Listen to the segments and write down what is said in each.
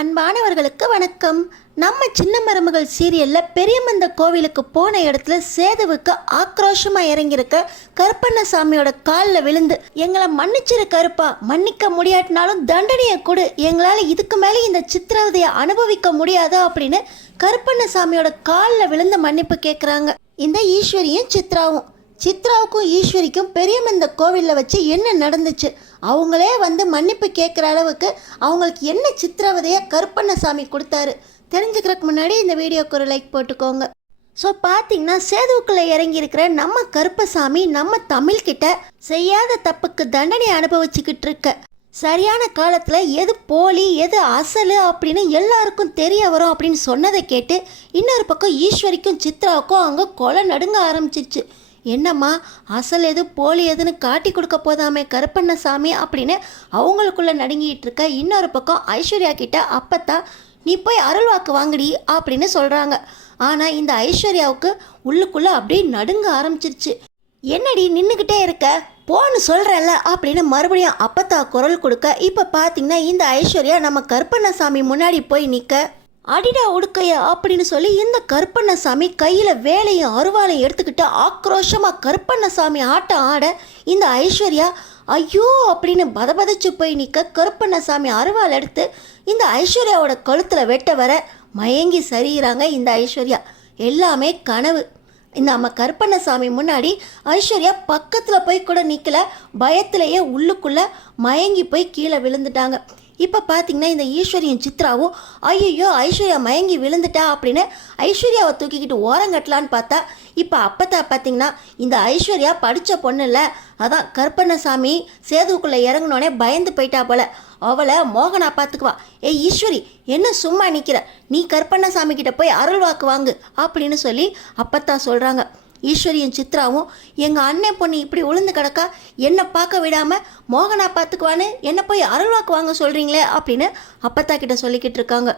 அன்பானவர்களுக்கு வணக்கம். நம்ம சின்ன மருமகள் சீரியல்ல பெரியமந்த கோவிலுக்கு போன இடத்துல சேதுவுக்கு ஆக்ரோஷமா இறங்கியிருக்க கருப்பண்ணசாமியோட காலில் விழுந்து எங்களை மன்னிச்சிரு கருப்பா, மன்னிக்க முடியாட்டினாலும் தண்டனையை கொடு, எங்களால் இதுக்கு மேலே இந்த சித்திரவதையை அனுபவிக்க முடியாது அப்படின்னு கருப்பண்ணசாமியோட காலில் விழுந்து மன்னிப்பு கேட்குறாங்க. இந்த ஈஸ்வரியும் சித்ராவுக்கும் ஈஸ்வரிக்கும் பெரியமந்த கோவிலில் வச்சு என்ன நடந்துச்சு, அவங்களே வந்து மன்னிப்பு கேட்குற அளவுக்கு அவங்களுக்கு என்ன சித்திரவதையை கருப்பண்ணசாமி கொடுத்தாரு தெரிஞ்சுக்கிறதுக்கு முன்னாடி இந்த வீடியோக்கு ஒரு லைக் போட்டுக்கோங்க. ஸோ பார்த்தீங்கன்னா சேதுவுக்குள்ளே இறங்கியிருக்கிற நம்ம கருப்பசாமி நம்ம தமிழ்கிட்ட செய்யாத தப்புக்கு தண்டனை அனுபவிச்சுக்கிட்டு இருக்க சரியான காலத்தில் எது போலி எது அசலு அப்படின்னு எல்லாருக்கும் தெரிய வரும் அப்படின்னு சொன்னதை கேட்டு இன்னொரு பக்கம் ஈஸ்வரிக்கும் சித்ராவுக்கும் அவங்க கொலை நடுங்க ஆரம்பிச்சிருச்சு. என்னம்மா அசல் எது போலி எதுன்னு காட்டி கொடுக்க போதாமே கருப்பண்ணசாமி அப்படின்னு அவங்களுக்குள்ளே நடுங்கிட்டு இருக்க இன்னொரு பக்கம் ஐஸ்வர்யா கிட்ட அப்பத்தான் நீ போய் அருள் வாக்கு வாங்கடி அப்படின்னு சொல்கிறாங்க. ஆனால் இந்த ஐஸ்வர்யாவுக்கு உள்ளுக்குள்ளே அப்படியே நடுங்க ஆரம்பிச்சிருச்சு. என்னடி நின்றுக்கிட்டே இருக்க, போன்னு சொல்கிறல்ல அப்படின்னு மறுபடியும் அப்பத்தா குரல் கொடுக்க இப்போ பார்த்தீங்கன்னா இந்த ஐஸ்வர்யா நம்ம கருப்பண்ணசாமி முன்னாடி போய் நிற்க அடிடா உடுக்கையா அப்படின்னு சொல்லி இந்த கருப்பண்ணசாமி கையில் வேலையும் அருவாலையும் எடுத்துக்கிட்டு ஆக்ரோஷமாக கருப்பண்ணசாமி ஆட்டம் ஆட இந்த ஐஸ்வர்யா ஐயோ அப்படின்னு பதபதச்சு போய் நிற்க கருப்பண்ணசாமி அருவாள் எடுத்து இந்த ஐஸ்வர்யாவோட கழுத்தில் வெட்ட வர மயங்கி சரிகிறாங்க இந்த ஐஸ்வர்யா. எல்லாமே கனவு. இந்த நம்ம கருப்பண்ணசாமி முன்னாடி ஐஸ்வர்யா பக்கத்தில் போய் கூட நிற்கல, பயத்திலேயே உள்ளுக்குள்ளே மயங்கி போய் கீழே விழுந்துட்டாங்க. இப்போ பார்த்தீங்கன்னா இந்த ஈஸ்வரியும் சித்ராவும் ஐயோ ஐஸ்வர்யா மயங்கி விழுந்துட்டா அப்படின்னு ஐஸ்வர்யாவை தூக்கிக்கிட்டு ஓரங்கட்டலான்னு பார்த்தா இப்போ அப்பத்தா பார்த்தீங்கன்னா இந்த ஐஸ்வர்யா படித்த பொண்ணு இல்லை, அதான் கருப்பண்ணசாமி சேதுக்குள்ளே இறங்கினோடனே பயந்து போயிட்டா போல, அவளை மோகனா பார்த்துக்குவா. ஏய் ஈஸ்வரி என்ன சும்மா நிற்கிற, நீ கருப்பண்ணசாமி கிட்ட போய் அருள் வாக்கு வாங்கு அப்படின்னு சொல்லி அப்பத்தா சொல்கிறாங்க. ஈஸ்வரியும் சித்ராவும் எங்கள் அண்ணன் பொண்ணு இப்படி உளுந்து கிடக்கா, என்னை பார்க்க விடாமல் மோகனா பார்த்துக்குவான்னு என்னை போய் அருள்வாக்கு வாங்க சொல்கிறீங்களே அப்படின்னு அப்பத்தா கிட்ட சொல்லிக்கிட்டு இருக்காங்க.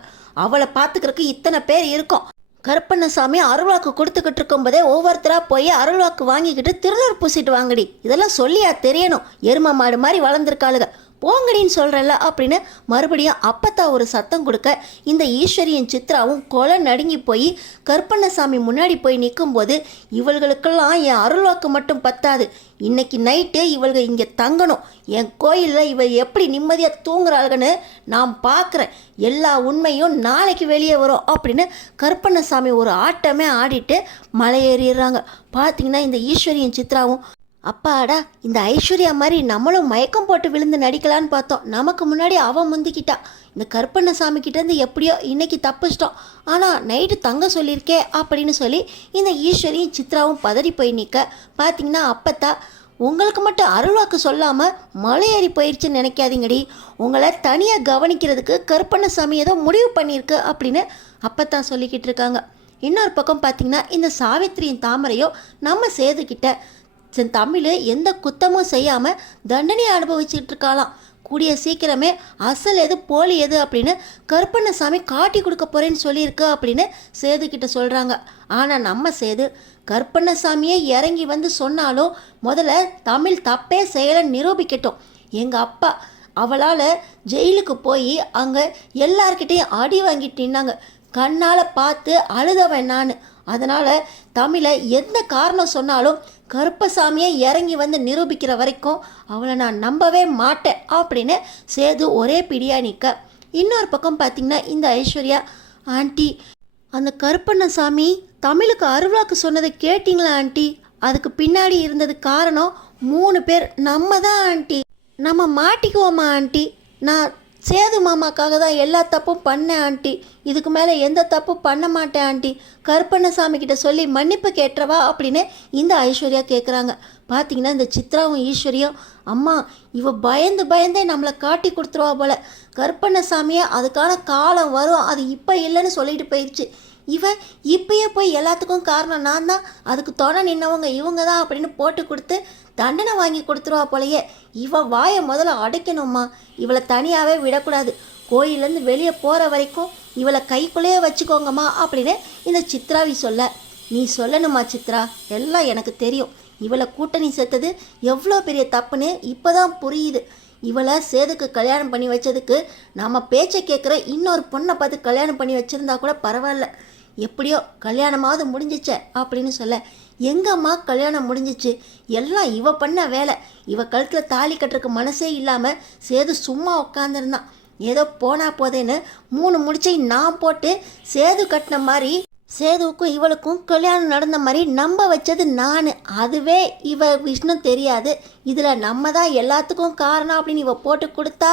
அவளை பார்த்துக்கிறதுக்கு இத்தனை பேர் இருக்கோம். கருப்பண்ணசாமி அருள்வாக்கு கொடுத்துக்கிட்டு இருக்கும்போதே ஒவ்வொருத்தராக போய் அருள்வாக்கு வாங்கிக்கிட்டு திருநூறு பூசிட்டு வாங்கடி, இதெல்லாம் சொல்லியா தெரியணும், எரும மாடு மாதிரி வளர்ந்துருக்காளுங்க, போங்கடின்னு சொல்கிறல்ல அப்படின்னு மறுபடியும் அப்பத்தா ஒரு சத்தம் கொடுக்க இந்த ஈஸ்வரியும் சித்ராவும் கொலை நடுங்கி போய் கருப்பண்ணசாமி முன்னாடி போய் நிற்கும்போது இவள்களுக்கெல்லாம் என் அருள்வாக்கு மட்டும் பத்தாது, இன்னைக்கு நைட்டு இவள்கள் இங்கே தங்கணும், என் கோயிலில் இவள் எப்படி நிம்மதியாக தூங்குறாளுன்னு நான் பார்க்குறேன், எல்லா உண்மையும் நாளைக்கு வெளியே வரும் அப்படின்னு கருப்பண்ணசாமி ஒரு ஆட்டமே ஆடிட்டு மலை ஏறிடுறாங்க. பார்த்தீங்கன்னா இந்த ஈஸ்வரியும் சித்ராவும் அப்பாடா இந்த ஐஸ்வர்யா மாதிரி நம்மளும் மயக்கம் போட்டு விழுந்து நடிக்கலான்னு பார்த்தோம், நமக்கு முன்னாடி அவன் முந்திக்கிட்டா, இந்த கருப்பண்ணசாமி கிட்டேருந்து எப்படியோ இன்னைக்கு தப்பிச்சிட்டோம், ஆனால் நைட்டு தங்க சொல்லியிருக்கே அப்படின்னு சொல்லி இந்த ஈஸ்வரியும் சித்ராவும் பதறி போய் நிற்க பார்த்தீங்கன்னா அப்பத்தா உங்களுக்கு மட்டும் அருள்வாக்கு சொல்லாமல் மலை ஏறி போயிடுச்சுன்னு நினைக்காதீங்கடி, உங்களை தனியாக கவனிக்கிறதுக்கு கருப்பண்ணசாமி ஏதோ முடிவு பண்ணியிருக்கு அப்படின்னு அப்பத்தான் சொல்லிக்கிட்டு இருக்காங்க. இன்னொரு பக்கம் பார்த்திங்கன்னா இந்த சாவித்திரியின் தாமரையோ நம்ம சேதுக்கிட்ட தமிழ் எந்த குத்தமும் செய்யாமல் தண்டனையை அனுபவிச்சுட்டு இருக்காளாம், கூடிய சீக்கிரமே அசல் எது போலி எது அப்படின்னு கருப்பண்ணசாமி காட்டி கொடுக்க போகிறேன்னு சொல்லியிருக்கு அப்படின்னு சேதுக்கிட்ட சொல்கிறாங்க. ஆனால் நம்ம சேது கருப்பண்ணசாமியே இறங்கி வந்து சொன்னாலும் முதல்ல தமிழ் தப்பே செய்யலைன்னு நிரூபிக்கட்டும், எங்கள் அப்பா அவளால் ஜெயிலுக்கு போய் அங்கே எல்லார்கிட்டையும் அடி வாங்கிட்டு நின்னாங்க, கண்ணால் பார்த்து அழுதவன் நான், அதனால் தமிழை எந்த காரணம் சொன்னாலும் கருப்பசாமியை இறங்கி வந்து நிரூபிக்கிற வரைக்கும் அவளை நான் நம்பவே மாட்டேன் அப்படின்னு சேது ஒரே பிடியாக நிற்க. இன்னொரு பக்கம் பார்த்திங்கன்னா இந்த ஐஸ்வர்யா ஆண்டி அந்த கருப்பண்ணசாமி தமிழுக்கு அருள்வாக்கு சொன்னதை கேட்டிங்களா ஆண்டி, அதுக்கு பின்னாடி இருந்தது காரணம் 3 பேர் நம்ம தான் ஆண்டி, நம்ம மாட்டிக்குவோமா ஆண்டி, நான் சேது மாமாக்காக தான் எல்லா தப்பும் பண்ணேன் ஆண்டி, இதுக்கு மேலே எந்த தப்பும் பண்ண மாட்டேன் ஆண்டி, கருப்பண்ணசாமி கிட்ட சொல்லி மன்னிப்பு கேட்டுறவா அப்படின்னு இந்த ஐஸ்வர்யா கேட்குறாங்க. பார்த்தீங்கன்னா இந்த சித்ராவும் ஈஸ்வரியும் அம்மா இவ பயந்தே நம்மளை காட்டி கொடுத்துருவா போல, கருப்பண்ணசாமியை அதுக்கான காலம் வரும், அது இப்போ இல்லைன்னு சொல்லிட்டு போயிடுச்சு, இவன் இப்பயே போய் எல்லாத்துக்கும் காரணம் நான் தான், அதுக்கு துணை நின்னவங்க இவங்க தான் அப்படின்னு போட்டு கொடுத்து தண்டனை வாங்கி கொடுத்துருவா போலையே, இவ வாயை முதல்ல அடைக்கணும்மா, இவளை தனியாகவே விடக்கூடாது, கோயிலேருந்து வெளியே போகிற வரைக்கும் இவளை கைக்குள்ளேயே வச்சுக்கோங்கம்மா அப்படின்னு இந்த சித்ராவி சொல்ல, நீ சொல்லணுமா சித்ரா, எல்லாம் எனக்கு தெரியும், இவளை கூட்டணி சேர்த்தது எவ்வளோ பெரிய தப்புன்னு இப்போ தான் புரியுது, இவளை சேதுக்கு கல்யாணம் பண்ணி வச்சதுக்கு நம்ம பேச்சை கேட்குற இன்னொரு பொண்ணை பார்த்து கல்யாணம் பண்ணி வச்சுருந்தா கூட பரவாயில்ல, எப்படியோ கல்யாணமாவது முடிஞ்சிச்சே அப்படின்னு சொல்ல, எங்கம்மா கல்யாணம் முடிஞ்சிச்சு, எல்லாம் இவ பண்ண வேலை. இவ கழுத்தில் தாலி கட்டுறதுக்கு மனசே இல்லாமல் சேது சும்மா உட்காந்துருந்தான். ஏதோ போனா போதேன்னு 3 முடிச்சை நான் போட்டு சேது கட்டின மாதிரி சேதுவுக்கும் இவளுக்கும் கல்யாணம் நடந்த மாதிரி நம்ப வச்சது நான். அதுவே இவ விஷ்ணு தெரியாது, இதில் நம்ம தான் எல்லாத்துக்கும் காரணம் அப்படின்னு இவ போட்டு கொடுத்தா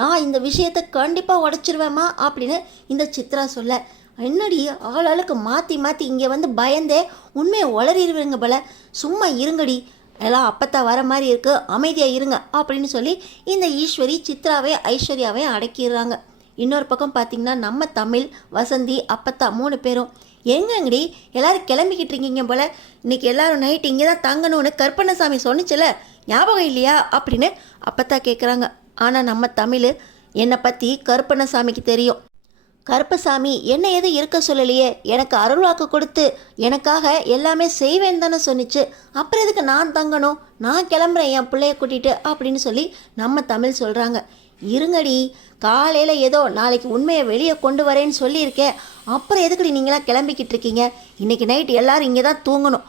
நான் இந்த விஷயத்தை கண்டிப்பாக உடச்சிருவேம்மா அப்படின்னு இந்த சித்ரா சொல்ல, என்னடி ஆளாளுக்கு மாற்றி மாற்றி இங்கே வந்து பயந்தே உண்மையை உளறிடுவீங்க போல, சும்மா இருங்கடி, எல்லாம் அப்பத்தா வர மாதிரி இருக்குது, அமைதியாக இருங்க அப்படின்னு சொல்லி இந்த ஈஸ்வரி சித்ராவே ஐஸ்வர்யாவே அடக்கிடுறாங்க. இன்னொரு பக்கம் பார்த்திங்கன்னா நம்ம தமிழ், வசந்தி, அப்பத்தா 3 பேரும் எங்கங்கடி எல்லோரும் கிளம்பிக்கிட்டு இருக்கீங்க போல், இன்றைக்கி எல்லோரும் நைட்டு இங்கே தான் தங்கணும்னு கருப்பண்ணசாமி சொன்னிச்சில்ல, ஞாபகம் இல்லையா அப்படின்னு அப்பத்தா கேட்குறாங்க. ஆனால் நம்ம தமிழ், என்னை பற்றி கருப்பண்ணசாமிக்கு தெரியும், கருப்பசாமி என்ன எதுவும் இருக்க சொல்லலையே, எனக்கு அருள்வாக்கு கொடுத்து எனக்காக எல்லாமே செய்வேன் தானே சொன்னிச்சு, அப்புறம் எதுக்கு நான் தங்கணும், நான் கிளம்புறேன் என் பிள்ளைய கூட்டிகிட்டு அப்படின்னு சொல்லி நம்ம தமிழ் சொல்கிறாங்க. இருங்கடி, காலையில் ஏதோ நாளைக்கு உண்மையை வெளியே கொண்டு வரேன்னு சொல்லியிருக்கேன், அப்புறம் எதுக்குடி நீங்களாம் கிளம்பிக்கிட்டு இருக்கீங்க, இன்றைக்கி நைட்டு எல்லோரும் இங்கே தான் தூங்கணும்,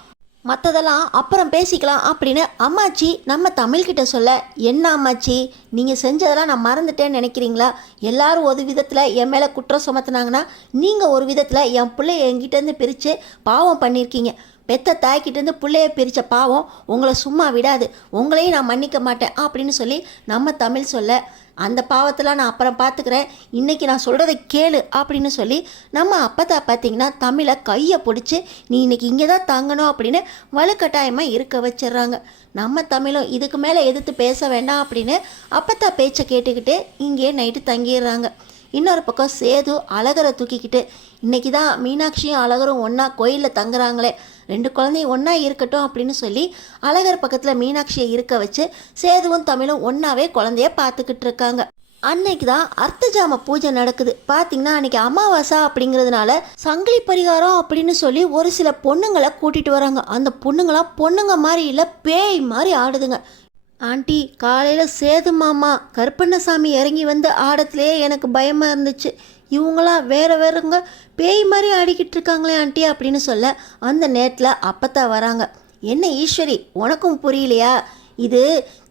மற்றதெல்லாம் அப்புறம் பேசிக்கலாம் அப்படின்னு அம்மாச்சி நம்ம தமிழ்கிட்ட சொல்ல, என்ன அம்மாச்சி நீங்கள் செஞ்சதெல்லாம் நான் மறந்துட்டேன்னு நினைக்கிறீங்களா, எல்லாரும் ஒரு விதத்தில் என் மேலே குற்றம் சுமத்துனாங்கன்னா நீங்கள் ஒரு விதத்தில் என் பிள்ளைய என்கிட்டேருந்து பிரித்து பாவம் பண்ணியிருக்கீங்க, பெத்த தாய்கிட்டேருந்து பிள்ளைய பிரித்த பாவம் உங்களை சும்மா விடாது, உங்களையும் நான் மன்னிக்க மாட்டேன் அப்படின்னு சொல்லி நம்ம தமிழ் சொல்ல, அந்த பாவத்தெல்லாம் நான் அப்புறம் பார்த்துக்கிறேன், இன்றைக்கி நான் சொல்கிறத கேளு அப்படின்னு சொல்லி நம்ம அப்பத்தா பார்த்திங்கன்னா தமிழை கையை பிடிச்சி நீ இன்றைக்கி இங்கே தான் தங்கணும் அப்படின்னு வலுக்கட்டாயமாக இருக்க வச்சிடுறாங்க. நம்ம தமிழும் இதுக்கு மேலே எதிர்த்து பேச வேண்டாம் அப்படின்னு அப்பத்தா பேச்சை கேட்டுக்கிட்டு இங்கேயே நைட்டு தங்கிடுறாங்க. இன்னொரு பக்கம் சேது அழகரை தூக்கிக்கிட்டு, இன்றைக்கி தான் மீனாட்சியும் அழகரும் ஒன்றா கோயிலில் தங்குறாங்களே, 2 குழந்தையும் ஒன்றா இருக்கட்டும் அப்படின்னு சொல்லி அழகர் பக்கத்தில் மீனாட்சியை இருக்க வச்சு சேதுவும் தமிழும் ஒன்றாவே குழந்தைய பார்த்துக்கிட்டு இருக்காங்க. அன்னைக்கு தான் அர்த்தஜாம பூஜை நடக்குது. பார்த்திங்கன்னா அன்றைக்கி அமாவாசை அப்படிங்கிறதுனால சங்கிலி பரிகாரம் அப்படின்னு சொல்லி ஒரு சில பொண்ணுங்களை கூட்டிகிட்டு வராங்க. அந்த பொண்ணுங்களாம் பொண்ணுங்க மாதிரி இல்லை, பேய் மாதிரி ஆடுதுங்க. ஆண்டி, காலையில் சேது மாமா கருப்பண்ணசாமி இறங்கி வந்து ஆடத்துலேயே எனக்கு பயமாக இருந்துச்சு, இவங்களாம் வேறுங்க பேய் மாதிரி ஆடிக்கிட்டு இருக்காங்களே ஆண்டி அப்படின்னு சொல்ல, அந்த நேரத்தில் அப்பத்தா வராங்க. என்ன ஈஸ்வரி, உனக்கும் புரியலையா, இது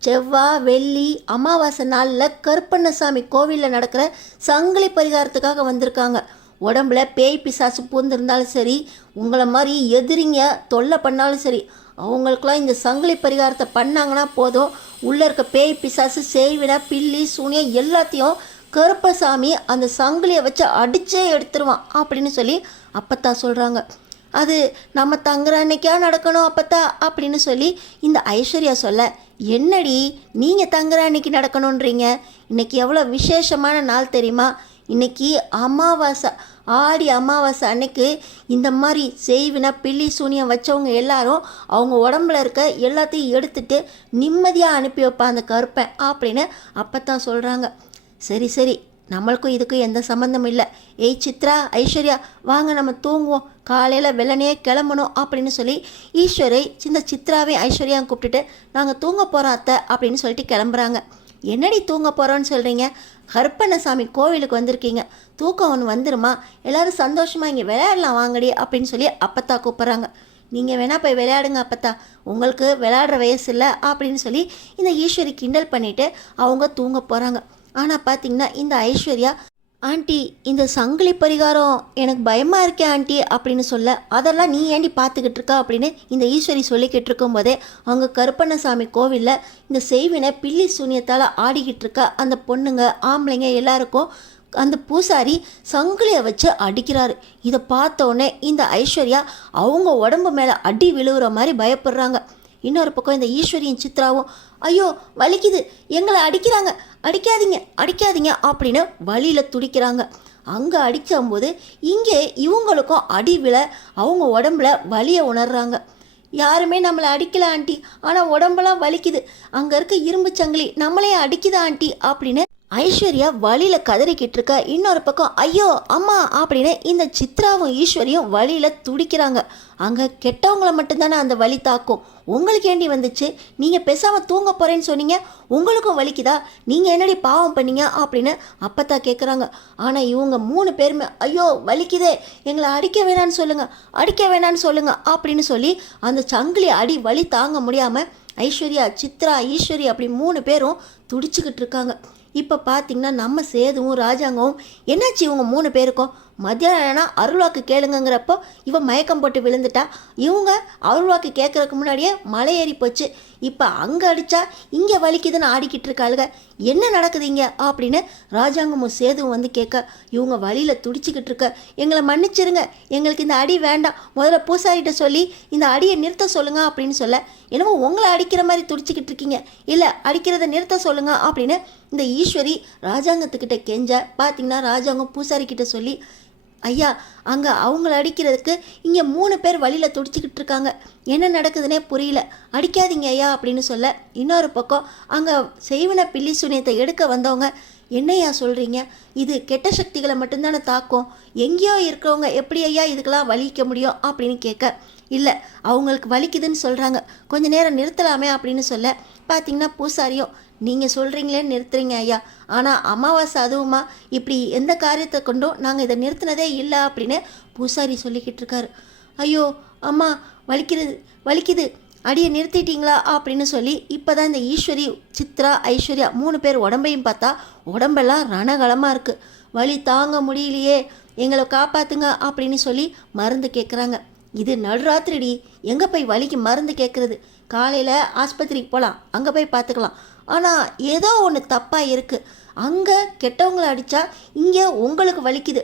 செவ்வாய் வெள்ளி அமாவாசை நாளில் கருப்பண்ணசாமி கோவிலில் நடக்கிற சங்கிலி பரிகாரத்துக்காக வந்திருக்காங்க. உடம்புல பேய் பிசாசு பூந்திருந்தாலும் சரி, உங்களை மாதிரி எதிரிங்க தொல்லை பண்ணாலும் சரி, அவங்களுக்கெல்லாம் இந்த சங்கிலி பரிகாரத்தை பண்ணாங்கன்னா போதும், உள்ளே இருக்க பேய் பிசாசு செய்வினா பில்லி சூனியம் எல்லாத்தையும் கருப்பசாமி அந்த சங்கிலியை வச்சு அடிச்சே எடுத்துருவான் அப்படின்னு சொல்லி அப்பத்தா சொல்கிறாங்க. அது நம்ம தங்குற அன்னைக்கா நடக்கணும் அப்பத்தா அப்படின்னு சொல்லி இந்த ஐஸ்வர்யா சொல்ல, என்னடி நீங்கள் தங்குற அன்னைக்கு நடக்கணுன்றீங்க, இன்றைக்கி எவ்வளோ விசேஷமான நாள் தெரியுமா, இன்றைக்கி அமாவாசை, ஆடி அமாவாசை அன்னைக்கு இந்த மாதிரி செய்வினா பில்லி சூனியம் வச்சவங்க எல்லாரும் அவங்க உடம்புல இருக்க எல்லாத்தையும் எடுத்துட்டு நிம்மதியாக அனுப்பி வைப்பான் அந்த கருப்பன் அப்படின்னு அப்பத்தான் சொல்கிறாங்க. சரி சரி, நம்மளுக்கும் இதுக்கும் எந்த சம்மந்தமும் இல்லை, ஏய் சித்ரா ஐஸ்வர்யா வாங்க நம்ம தூங்குவோம், காலையில் வெள்ளனையே கிளம்பணும் அப்படின்னு சொல்லி ஈஸ்வரை இந்த சித்ராவை ஐஸ்வர்யாவை கூப்பிட்டுட்டு நாங்கள் தூங்க போகிறோம் அத்தை அப்படின்னு சொல்லிட்டு கிளம்புறாங்க. என்னடி தூங்க போகிறோன்னு சொல்கிறீங்க, கருப்பண்ணசாமி கோவிலுக்கு வந்திருக்கீங்க, தூக்கம் ஒன்று வந்துருமா, எல்லோரும் சந்தோஷமாக இங்கே விளையாடலாம் வாங்கடி அப்படின்னு சொல்லி அப்பத்தா கூப்பிட்றாங்க. நீங்கள் வேணால் போய் விளையாடுங்க அப்பத்தா, உங்களுக்கு விளையாடுற வயசு இல்லை அப்படின்னு சொல்லி இந்த ஈஸ்வரி கிண்டல் பண்ணிவிட்டு அவங்க தூங்க போகிறாங்க. ஆனால் பார்த்திங்கன்னா இந்த ஐஸ்வர்யா, ஆண்டி இந்த சங்கிலி பரிகாரம் எனக்கு பயமாக இருக்கே ஆண்டி அப்படின்னு சொல்ல, அதெல்லாம் நீ ஏண்டி பார்த்துக்கிட்டு இருக்கா அப்படின்னு இந்த ஈஸ்வரி சொல்லிக்கிட்டு இருக்கும்போதே அவங்க கருப்பண்ணசாமி கோவிலில் இந்த செய்வினை பில்லி சூனியத்தால் ஆடிக்கிட்டு இருக்க அந்த பொண்ணுங்க ஆம்பளைங்க எல்லாருக்கும் அந்த பூசாரி சங்கிலியை வச்சு அடிக்கிறாரு. இதை பார்த்தோன்னே இந்த ஐஸ்வர்யா அவங்க உடம்பு மேலே அடி விழுகிற மாதிரி பயப்படுறாங்க. இன்னொரு பக்கம் இந்த ஈஸ்வரியும் சித்ராவும், ஐயோ வலிக்குது, எங்களை அடிக்கிறாங்க, அடிக்காதீங்க அடிக்காதீங்க அப்படின்னு வலியில் துடிக்கிறாங்க. அங்கே அடிக்கும்போது இங்கே இவங்களுக்கும் அடி விழ அவங்க உடம்புல வலியை உணர்றாங்க. யாருமே நம்மளை அடிக்கல ஆண்டி, ஆனால் உடம்பெல்லாம் வலிக்குது, அங்கே இருக்க இரும்பு சங்கிலி நம்மளே அடிக்குதா ஆண்டி அப்படின்னு ஐஸ்வர்யா வழியில் கதறிக்கிட்டு இருக்க. இன்னொரு பக்கம் ஐயோ அம்மா அப்படின்னு இந்த சித்ராவும் ஈஸ்வரியும் வழியில் துடிக்கிறாங்க. அங்கே கெட்டவங்கள மட்டும்தானே அந்த வலி தாக்கும். உங்களுக்கு ஏண்டி வந்துச்சு? நீங்கள் பேசாமல் தூங்க போகிறேன்னு சொன்னீங்க, உங்களுக்கும் வலிக்குதா? நீங்கள் என்னடி பாவம் பண்ணீங்க அப்படின்னு அப்பத்தா கேட்குறாங்க. ஆனால் இவங்க 3 பேருமே ஐயோ வலிக்குதே, எங்களை அடிக்க வேணான்னு சொல்லுங்கள், அடிக்க வேணான்னு சொல்லுங்கள் அப்படின்னு சொல்லி அந்த சங்கிலி அடி வலி தாங்க முடியாமல் ஐஸ்வர்யா, சித்ரா, ஈஸ்வரி அப்படி 3 பேரும் துடிச்சுக்கிட்டு இருக்காங்க. இப்போ பார்த்தீங்கன்னா நம்ம சேதுவும் ராஜாங்கவும் என்னாச்சு இவங்க 3 பேருக்கும்? மத்தியானம் அருள்வாக்கு கேளுங்கிறப்போ இவன் மயக்கம் போட்டு விழுந்துட்டா. இவங்க அருள்வாக்கு கேட்குறதுக்கு முன்னாடியே மலை ஏறி போச்சு. இப்போ அங்கே அடித்தா இங்கே வலிக்குதுன்னு ஆடிக்கிட்டு இருக்காளுங்க. என்ன நடக்குது இங்கே அப்படின்னு ராஜாங்கமும் சேதுவும் வந்து கேட்க, இவங்க வழியில் துடிச்சிக்கிட்டு இருக்க. எங்களை மன்னிச்சிருங்க, எங்களுக்கு இந்த அடி வேண்டாம், முதல்ல பூசாரிகிட்ட சொல்லி இந்த அடியை நிறுத்த சொல்லுங்க அப்படின்னு சொல்ல, என்னமோ உங்களை அடிக்கிற மாதிரி துடிச்சிக்கிட்டு இருக்கீங்க, இல்லை அடிக்கிறத நிறுத்த சொல்லுங்க அப்படின்னு இந்த ஈஸ்வரி ராஜாங்கத்துக்கிட்ட கெஞ்ச, பார்த்தீங்கன்னா ராஜாங்கம் பூசாரிக்கிட்ட சொல்லி, ஐயா அங்கே அவங்கள அடிக்கிறதுக்கு இங்கே 3 பேர் வழியில் துடிச்சிக்கிட்டு இருக்காங்க, என்ன நடக்குதுன்னே புரியல, அடிக்காதீங்க ஐயா அப்படின்னு சொல்ல, இன்னொரு பக்கம் அங்கே செய்வன பில்லி சுனியத்தை எடுக்க வந்தவங்க, என்னையா சொல்கிறீங்க, இது கெட்ட சக்திகளை மட்டும்தானே தாக்கும், எங்கேயோ இருக்கிறவங்க எப்படி ஐயா இதுக்கெல்லாம் வலிக்க முடியும் அப்படின்னு கேட்க, இல்லை அவங்களுக்கு வலிக்குதுன்னு சொல்கிறாங்க, கொஞ்சம் நேரம் நிறுத்தலாமே அப்படின்னு சொல்ல, பார்த்தீங்கன்னா பூசாரியும் நீங்கள் சொல்கிறீங்களேன்னு நிறுத்துறீங்க ஐயா, ஆனால் அமாவாசை அதுவுமா, இப்படி எந்த காரியத்தை கொண்டும் நாங்கள் இதை நிறுத்தினதே இல்லை அப்படின்னு பூசாரி சொல்லிக்கிட்டு இருக்காரு. ஐயோ அம்மா வலிக்கிறது வலிக்குது, அடியை நிறுத்திட்டீங்களா அப்படின்னு சொல்லி இப்போ தான் இந்த ஈஸ்வரி, சித்ரா, ஐஸ்வர்யா 3 பேர் உடம்பையும் பார்த்தா உடம்பெல்லாம் ரணகலமாக இருக்குது. வலி தாங்க முடியலையே, எங்களை காப்பாற்றுங்க அப்படின்னு சொல்லி மருந்து கேட்குறாங்க. இது நடுராத்திரிடி, எங்கே போய் வலிக்கு மருந்து கேட்குறது? காலையில் ஆஸ்பத்திரிக்கு போகலாம், அங்கே போய் பார்த்துக்கலாம். ஆனால் ஏதோ ஒன்று தப்பாக இருக்குது, அங்கே கெட்டவங்களை அடித்தா இங்கே உங்களுக்கு வலிக்குது,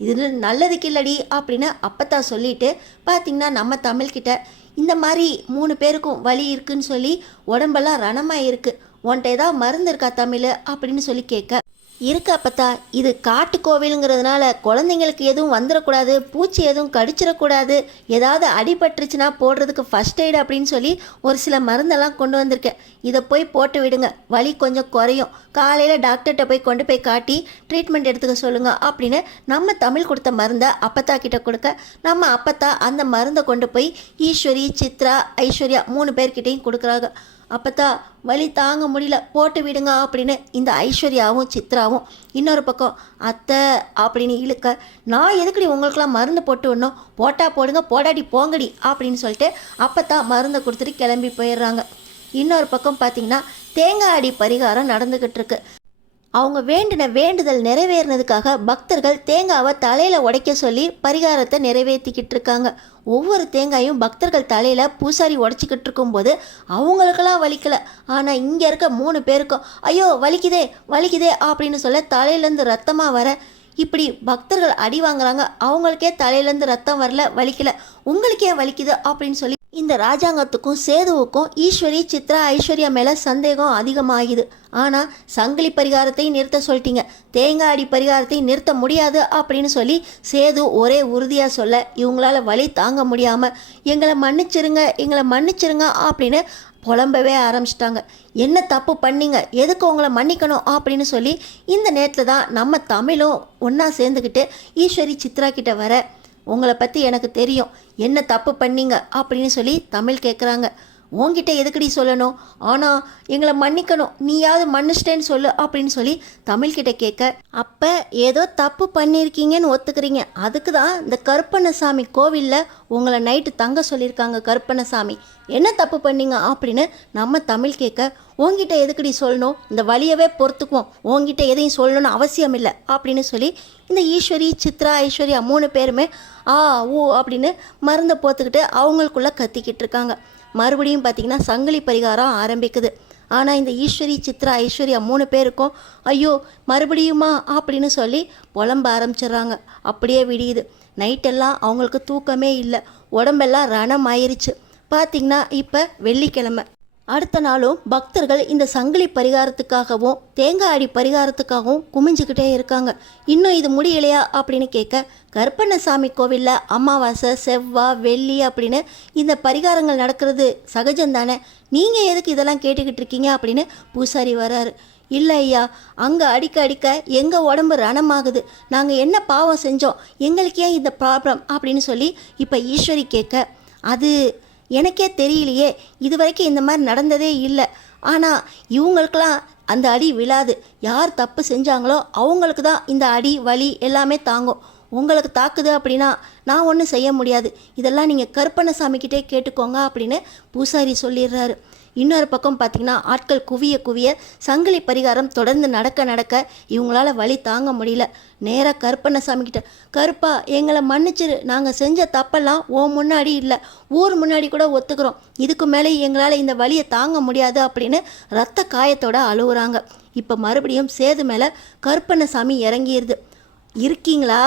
இது நல்லதுக்கு இல்லடி அப்படின்னு அப்பத்தா சொல்லிட்டு பார்த்தீங்கன்னா நம்ம தமிழ்கிட்ட இந்த மாதிரி 3 பேருக்கும் வலி இருக்குன்னு சொல்லி உடம்பெல்லாம் ரணமாக இருக்குது, உன்ட்ட ஏதாவது மருந்து இருக்கா தமிழ் அப்படின்னு சொல்லி கேட்க, இருக்கு அப்பத்தா, இது காட்டு கோவிலுங்கிறதுனால குழந்தைங்களுக்கு எதுவும் வந்துடக்கூடாது, பூச்சி எதுவும் கடிச்சிடக்கூடாது, ஏதாவது அடிபட்டுருச்சுன்னா போடுறதுக்கு ஃபஸ்ட் எய்டு அப்படின்னு சொல்லி ஒரு சில மருந்தெல்லாம் கொண்டு வந்திருக்கேன், இதை போய் போட்டு விடுங்க, வலி கொஞ்சம் குறையும், காலையில் டாக்டர்கிட்ட போய் கொண்டு போய் காட்டி ட்ரீட்மெண்ட் எடுத்துக்க சொல்லுங்கள் அப்படின்னு நம்ம தமிழ் கொடுத்த மருந்தை அப்பத்தா கிட்ட கொடுக்க, நம்ம அப்பத்தா அந்த மருந்தை கொண்டு போய் ஈஸ்வரி, சித்ரா, ஐஸ்வர்யா 3 பேர்கிட்டையும் கொடுக்குறாங்க. அப்பத்தா வலி தாங்க முடியல, போட்டு விடுங்க அப்படின்னு இந்த ஐஸ்வர்யாவும் சித்ராவும் இன்னொரு பக்கம் அத்தை அப்படின்னு இழுக்க, நான் எதுக்கடி உங்களுக்கெல்லாம் மருந்து போட்டு விடணும், போட்டா போடுங்க, போடாடி போங்கடி அப்படின்னு சொல்லிட்டு அப்பத்தா மருந்தை கொடுத்துட்டு கிளம்பி போயிடுறாங்க. இன்னொரு பக்கம் பார்த்தீங்கன்னா தேங்காய் அடி பரிகாரம் நடந்துக்கிட்டு இருக்கு. அவங்க வேண்டின வேண்டுதல் நிறைவேறினதுக்காக பக்தர்கள் தேங்காவை தலையில் உடைக்க சொல்லி பரிகாரத்தை நிறைவேற்றிக்கிட்டு இருக்காங்க. ஒவ்வொரு தேங்காயும் பக்தர்கள் தலையில் பூசாரி உடைச்சிக்கிட்டு இருக்கும்போது அவங்களுக்கெல்லாம் வலிக்கலை, ஆனால் இங்கே இருக்க 3 பேருக்கும் ஐயோ வலிக்குதே வலிக்குதே அப்படின்னு சொல்ல தலையிலேருந்து ரத்தமாக வர, இப்படி பக்தர்கள் அடி வாங்குறாங்க, அவங்களுக்கே தலையிலேருந்து ரத்தம் வரல, வலிக்கலை, உங்களுக்கே வலிக்குது அப்படின்னு சொல்லி இந்த ராஜாங்கத்துக்கும் சேதுவுக்கும் ஈஸ்வரி, சித்ரா, ஐஸ்வர்யா மேலே சந்தேகம் அதிகமாகுது. ஆனால் சங்கிலி பரிகாரத்தை நிறுத்த சொல்லிட்டீங்க, தேங்காய் அடி பரிகாரத்தை நிறுத்த முடியாது அப்படின்னு சொல்லி சேது ஒரே உறுதியாக சொல்ல, இவங்களால வலி தாங்க முடியாமல் எங்களை மன்னிச்சிருங்க, எங்களை மன்னிச்சிருங்க அப்படின்னு புலம்பவே ஆரம்பிச்சிட்டாங்க. என்ன தப்பு பண்ணீங்க, எதுக்கு உங்களை மன்னிக்கணும் அப்படின்னு சொல்லி இந்த நேரத்தில் தான் நம்ம தமிழும் ஒன்றா சேர்ந்துக்கிட்டு ஈஸ்வரி, சித்ரா கிட்ட வர, உங்களை பற்றி எனக்கு தெரியும், என்ன தப்பு பண்ணீங்க அப்படின்னு சொல்லி தமிழ் கேட்குறாங்க. உன்கிட்ட எதுக்கடி சொல்லணும், ஆனால் எங்களை மன்னிக்கணும், நீயாவது மன்னிச்சிட்டேன்னு சொல்லு அப்படின்னு சொல்லி தமிழ்கிட்ட கேட்க, அப்போ ஏதோ தப்பு பண்ணியிருக்கீங்கன்னு ஒத்துக்கிறீங்க, அதுக்கு தான் இந்த கருப்பண்ணசாமி கோவிலில் உங்களை நைட்டு தங்க சொல்லியிருக்காங்க கருப்பண்ணசாமி, என்ன தப்பு பண்ணீங்க அப்படின்னு நம்ம தமிழ் கேட்க, உங்ககிட்ட எதுக்கடி சொல்லணும், இந்த வழியவே பொறுத்துக்குவோம், உங்ககிட்ட எதையும் சொல்லணும்னு அவசியம் இல்லை அப்படின்னு சொல்லி இந்த ஈஸ்வரி, சித்ரா, ஐஸ்வர்யா 3 பேருமே ஆ ஊ அப்படின்னு மருந்தை போத்துக்கிட்டு அவங்களுக்குள்ளே கத்திக்கிட்டு இருக்காங்க. மறுபடியும் பார்த்திங்கன்னா சங்கிலி பரிகாரம் ஆரம்பிக்குது. ஆனால் இந்த ஈஸ்வரி, சித்ரா, ஐஸ்வர்யா 3 பேருக்கும் ஐயோ மறுபடியுமா அப்படின்னு சொல்லி புலம்ப ஆரம்பிச்சிடுறாங்க. அப்படியே விடியுது. நைட்டெல்லாம் அவங்களுக்கு தூக்கமே இல்லை, உடம்பெல்லாம் ரணம் ஆயிடுச்சு. பார்த்திங்கன்னா இப்போ வெள்ளிக்கிழமை. அடுத்த நாளும் பக்தர்கள் இந்த சங்கிலி பரிகாரத்துக்காகவும் தேங்காய் அடி பரிகாரத்துக்காகவும் குமிஞ்சிக்கிட்டே இருக்காங்க. இன்னும் இது முடியலையா அப்படின்னு கேட்க, கருப்பண்ணசாமி கோவிலில் அமாவாசை, செவ்வாய், வெள்ளி அப்படின்னு இந்த பரிகாரங்கள் நடக்கிறது சகஜம்தானே, நீங்கள் எதுக்கு இதெல்லாம் கேட்டுக்கிட்டு இருக்கீங்க அப்படின்னு பூசாரி வராரு. இல்லை ஐயா, அங்கே அடிக்க அடிக்க எங்கள் உடம்பு ரணமாகுது, நாங்கள் என்ன பாவம் செஞ்சோம், எங்களுக்கு ஏன் இந்த ப்ராப்ளம் அப்படின்னு சொல்லி இப்போ ஈஸ்வரி கேட்க, அது எனக்கே தெரியலையே, இது வரைக்கும் இந்த மாதிரி நடந்ததே இல்லை. ஆனால் இவங்களுக்கெல்லாம் அந்த அடி விழாது. யார் தப்பு செஞ்சாங்களோ அவங்களுக்கு தான் இந்த அடி வலி எல்லாமே தாங்கும். உங்களுக்கு தாக்குது அப்படின்னா நான் ஒன்றும் செய்ய முடியாது, இதெல்லாம் நீங்கள் கருப்பண்ணசாமிக்கிட்டே கேட்டுக்கோங்க அப்படின்னு பூசாரி சொல்லிடுறாரு. இன்னொரு பக்கம் பார்த்திங்கன்னா ஆட்கள் குவிய குவிய சங்கிலி பரிகாரம் தொடர்ந்து நடக்க நடக்க இவங்களால வலி தாங்க முடியல. நேராக கருப்பண்ணசாமிக்கிட்ட, கருப்பா எங்களை மன்னிச்சிரு, நாங்கள் செஞ்ச தப்பெல்லாம் முன்னாடி இல்லை, ஊர் முன்னாடி கூட ஒத்துக்கிறோம், இதுக்கு மேலே எங்களால் இந்த வலியை தாங்க முடியாது அப்படின்னு ரத்த காயத்தோட அழுகுறாங்க. இப்போ மறுபடியும் சேது மேலே கருப்பண்ணசாமி இறங்கிடுது. இருக்கீங்களா,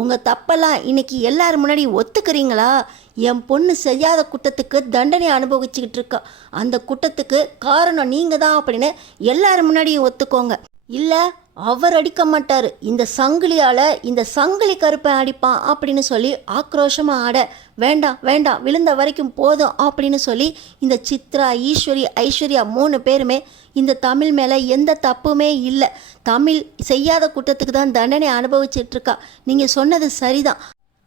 உங்கள் தப்பெல்லாம் இன்னைக்கு எல்லாரும் முன்னாடி ஒத்துக்கிறீங்களா? என் பொண்ணு செய்யாத குற்றத்துக்கு தண்டனை அனுபவிச்சுக்கிட்டு இருக்கா, அந்த குற்றத்துக்கு காரணம் நீங்கள் தான் அப்படின்னு எல்லாரும் முன்னாடியும் ஒத்துக்கோங்க. இல்லை அவர் அடிக்க மாட்டார், இந்த சங்கிலியால் இந்த சங்கிலி கருப்பை அடிப்பான் அப்படின்னு சொல்லி ஆக்ரோஷமாக ஆட, வேண்டாம் வேண்டாம் விழுந்த வரைக்கும் போதும் அப்படின்னு சொல்லி இந்த சித்ரா, ஈஸ்வரி, ஐஸ்வர்யா 3 பேருமே இந்த தமிழ் மேலே எந்த தப்புமே இல்லை, தமிழ் செய்யாத குற்றத்துக்கு தான் தண்டனை அனுபவிச்சிட்ருக்கா, நீங்கள் சொன்னது சரிதான்,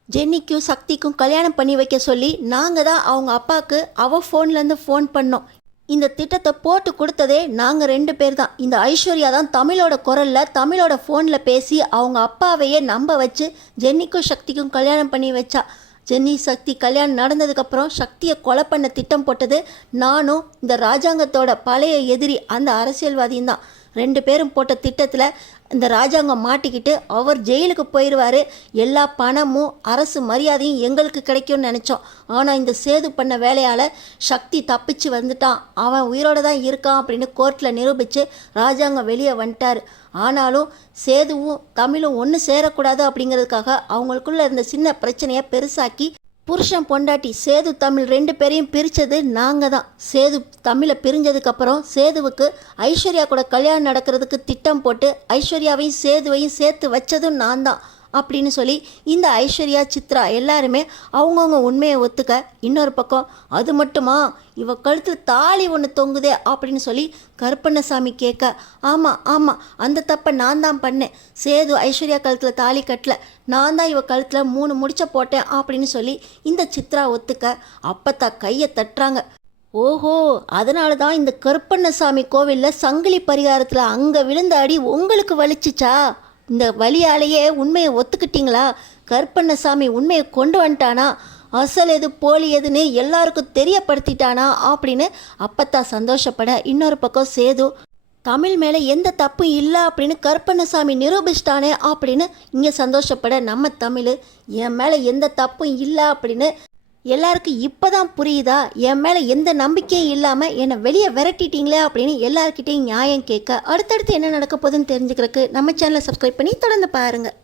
ஜென்னிக்கும் சக்திக்கும் கல்யாணம் பண்ணி வைக்க சொல்லி நாங்கள் தான் அவங்க அப்பாவுக்கு அவள் ஃபோன்லேருந்து ஃபோன் பண்ணோம், இந்த திட்டத்தை போட்டு கொடுத்ததே நாங்கள் 2 பேர் தான். இந்த ஐஸ்வர்யா தான் தமிழோட குரலில் தமிழோட ஃபோனில் பேசி அவங்க அப்பாவையே நம்ப வச்சு ஜென்னிக்கும் சக்திக்கும் கல்யாணம் பண்ணி வச்சா. ஜென்னி சக்தி கல்யாணம் நடந்ததுக்கப்புறம் சக்தியை கொலை பண்ண திட்டம் போட்டது நானும் இந்த ராஜாங்கத்தோட பழைய எதிரி அந்த அரசியல்வாதியும் தான். 2 பேரும் போட்ட திட்டத்தில் இந்த ராஜாங்கம் மாட்டிக்கிட்டு அவர் ஜெயிலுக்கு போயிடுவார், எல்லா பணமும் அரசு மரியாதையும் எங்களுக்கு கிடைக்கும்னு நினச்சோம். ஆனால் இந்த சேது பண்ண வேலையால் சக்தி தப்பிச்சு வந்துட்டான், அவன் உயிரோடு தான் இருக்கான் அப்படின்னு கோர்ட்டில் நிரூபித்து ராஜாங்கம் வெளியே வந்துட்டார். ஆனாலும் சேதுவும் தமிழும் ஒன்று சேரக்கூடாது அப்படிங்கிறதுக்காக அவங்களுக்குள்ளே இருந்த சின்ன பிரச்சனையை பெருசாக்கி புருஷன் பொண்டாட்டி சேது தமிழ் 2 பேரையும் பிரித்தது நாங்கள் தான். சேது தமிழை பிரிஞ்சதுக்கப்புறம் சேதுவுக்கு ஐஸ்வர்யா கூட கல்யாணம் நடக்கிறதுக்கு திட்டம் போட்டு ஐஸ்வர்யாவையும் சேதுவையும் சேர்த்து வச்சதும் நான் தான் அப்படின்னு சொல்லி இந்த ஐஸ்வர்யா, சித்ரா எல்லாருமே அவங்கவுங்க உண்மையை ஒத்துக்க, இன்னொரு பக்கம் அது மட்டுமா இவ கழுத்தில் தாலி ஒன்று தொங்குதே அப்படின்னு சொல்லி கருப்பண்ணசாமி கேட்க, ஆமாம் ஆமாம் அந்த தப்பை நான் தான் பண்ணேன், சேது ஐஸ்வர்யா கழுத்தில் தாலி கட்டல, நான் தான் இவ கழுத்தில் 3 முடிச்ச போட்டேன் அப்படின்னு சொல்லி இந்த சித்ரா ஒத்துக்க, அப்பத்தா கையை தட்டுறாங்க. ஓஹோ, அதனால தான் இந்த கருப்பண்ணசாமி கோவிலில் சங்கிலி பரிகாரத்தில் அங்கே விழுந்த அடி உங்களுக்கு வலிச்சிச்சா? இந்த வலியாலேயே உண்மையை ஒத்துக்கிட்டீங்களா? கருப்பண்ணசாமி உண்மையை கொண்டு வந்துட்டானா, அசல் எது போலி எதுன்னு எல்லாருக்கும் தெரியப்படுத்திட்டானா அப்படின்னு அப்பத்தா சந்தோஷப்பட, இன்னொரு பக்கம் சேது தமிழ் மேலே எந்த தப்பும் இல்லை அப்படின்னு கருப்பண்ணசாமி நிரூபிச்சிட்டானே அப்படின்னு இங்கே சந்தோஷப்பட, நம்ம தமிழ் என் மேலே எந்த தப்பும் இல்லை அப்படின்னு எல்லாருக்கும் இப்போ தான் புரியுதா, என் மேலே எந்த நம்பிக்கையும் இல்லாமல் என்னை வெளியே விரட்டிட்டீங்களே அப்படின்னு எல்லாருக்கிட்டையும் நியாயம் கேட்க, அடுத்தடுத்து என்ன நடக்க போகுதுன்னு தெரிஞ்சுக்கிறதுக்கு நம்ம சேனலை சப்ஸ்கிரைப் பண்ணி தொடர்ந்து பாருங்கள்.